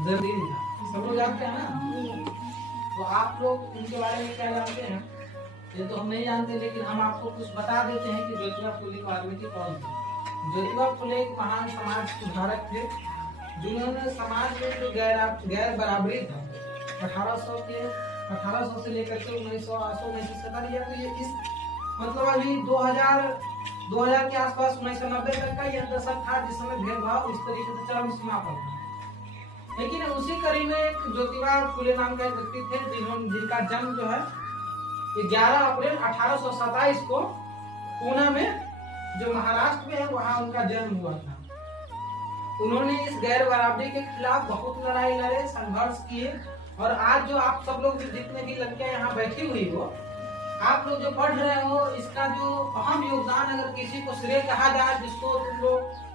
जन्मदिन था, सब लोग जानते हैं ना। तो आप लोग उनके बारे में क्या जानते हैं? ये तो हम नहीं जानते, लेकिन हम आपको कुछ बता देते हैं कि ज्योतिबा फुले वाल्मीकि कौन थे। ज्योतिबा फुले एक महान समाज सुधारक थे, जिन्होंने समाज में जो गैर बराबरी था 1800 से लेकर के 1970 या तो ये इस मतलब अभी 2000 के आसपास 1990 तक का यह दशक था जिस समय भेदभाव इस तरीके से चरम सीमा पर था। लेकिन उसी कड़ी में एक ज्योतिबा फुले नाम का एक व्यक्ति थे जिनका जन्म जो है 11 अप्रैल 1827 को पुणे में, जो महाराष्ट्र में है, वहां उनका जन्म हुआ था। उन्होंने इस गैर बराबरी के खिलाफ बहुत लड़ाई लड़े, संघर्ष किए, और आज जो आप सब लोग जितने भी लड़कियां यहाँ बैठी हुई हो, आप लोग जो पढ़ रहे हो, इसका जो अहम योगदान अगर किसी को श्रेय कहा जाए, जिसको तुम लोग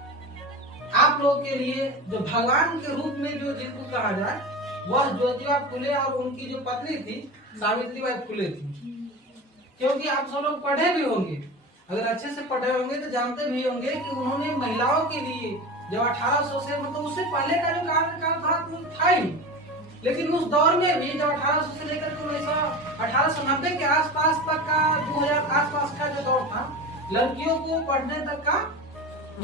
आप लोग के लिए जो भगवान के रूप में जो जिनको कहा जाए, वह ज्योतिबा फुले और उनकी जो पत्नी थी सावित्रीबाई फुले थी। क्योंकि आप सब लोग पढ़े भी होंगे, अगर अच्छे से पढ़े होंगे तो जानते भी होंगे कि उन्होंने महिलाओं के लिए जब 1800 से मतलब उससे पहले का जो कार्यकाल था ही, लेकिन उस दौर में भी जब 1800 से लेकर के 1890 के आसपास तक का 2000 आसपास का जो दौर था, लड़कियों को पढ़ने तक का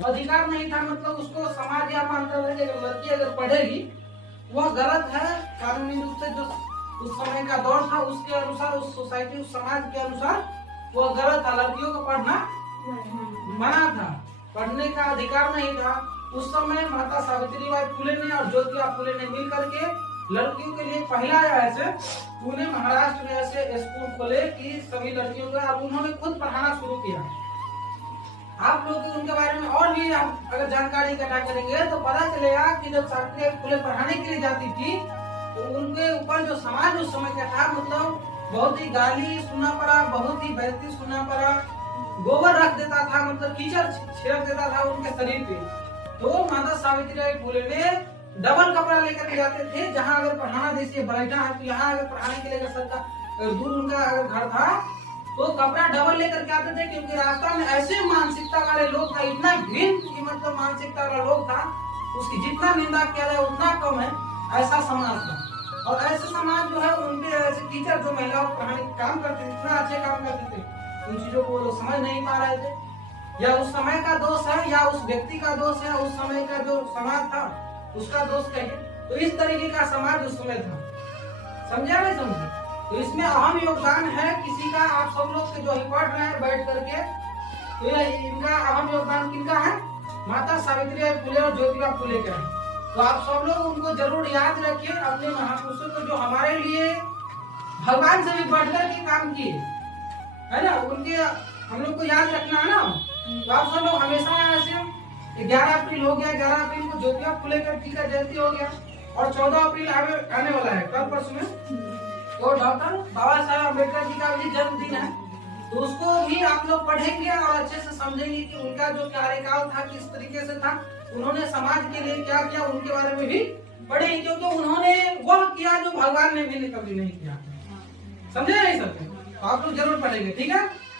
अधिकार नहीं था। मतलब उसको समाज यह मानता था कि लड़की अगर पढ़ेगी वह गलत है, कानूनी रूप से जो उस समय का दौर था उसके अनुसार, उस सोसाइटी उस समाज के अनुसार वह गलत था, लड़कियों को पढ़ना मना था, पढ़ने का अधिकार नहीं था। उस समय माता सावित्रीबाई फुले ने और ज्योतिबा फुले ने मिलकर के लड़कियों के लिए पहला ऐसे पुणे महाराष्ट्र में ऐसे स्कूल खोले कि सभी लड़कियों का, और उन्होंने खुद पढ़ाना शुरू किया। आप लोग उनके बारे में और भी आप अगर जानकारी इकट्ठा करेंगे तो पता चलेगा कि जब सावित्रीबाई फुले पढ़ाने के लिए जाती थी तो उनके ऊपर जो समाज उस समय का था, मतलब बहुत ही गाली सुनना पड़ा, बहुत ही बेइज्जती सुनना पड़ा, गोबर रख देता था, मतलब कीचड़ छिड़क देता था उनके शरीर पे। तो माता सावित्रीबाई फुले ने डबल कपड़ा लेकर के जाते थे, जहाँ अगर पढ़ाना जैसे बैठा है तो यहाँ अगर पढ़ाने के लिए दूर उनका अगर घर था तो कपड़ा डबल लेकर के आते थे, क्योंकि रास्ता में ऐसे मानसिकता वाले लोग था, इतना घृण मतलब मानसिकता वाला लोग था, उसकी जितना निंदा किया जाए उतना कम है, ऐसा समाज था। और ऐसे समाज जो है उनके ऐसे टीचर जो महिलाओं को पढ़ाने का काम करते थे, इतना अच्छे काम करते थे, उन चीजों को लोग समझ नहीं पा रहे थे। या उस समय का दोष है या उस व्यक्ति का दोष है, उस समय का जो समाज था उसका दोष कहिए। तो इस तरीके का समाज उस समय था, समझे नहीं समझे? तो इसमें अहम योगदान है किसी का, आप सब लोग के जो पढ़ रहे हैं बैठ करके, तो इनका अहम योगदान किनका है? माता सावित्रीबाई फुले और ज्योतिबा फुले का है। तो आप सब लोग उनको जरूर याद रखिए, अपने महापुरुषों को जो हमारे लिए भगवान से भी बढ़कर के काम किए, है ना, उनके हम लोग को याद रखना है ना। तो आप सब लोग हमेशा ऐसे 11 अप्रैल हो गया, 11 अप्रैल को ज्योतिबा फुले का जयंती हो गया, और 14 अप्रैल आने वाला है कल परसों में, तो डॉक्टर बाबा साहब अम्बेडकर जी का भी जन्मदिन है। तो उसको भी आप लोग पढ़ेंगे और अच्छे से समझेंगे कि उनका जो कार्यकाल था किस तरीके से था, उन्होंने समाज के लिए क्या किया, उनके बारे में भी पढ़ेंगे, क्योंकि उन्होंने वह किया जो भगवान ने भी कभी नहीं किया। समझे नहीं सकते? तो आप लोग जरूर पढ़ेंगे, ठीक है।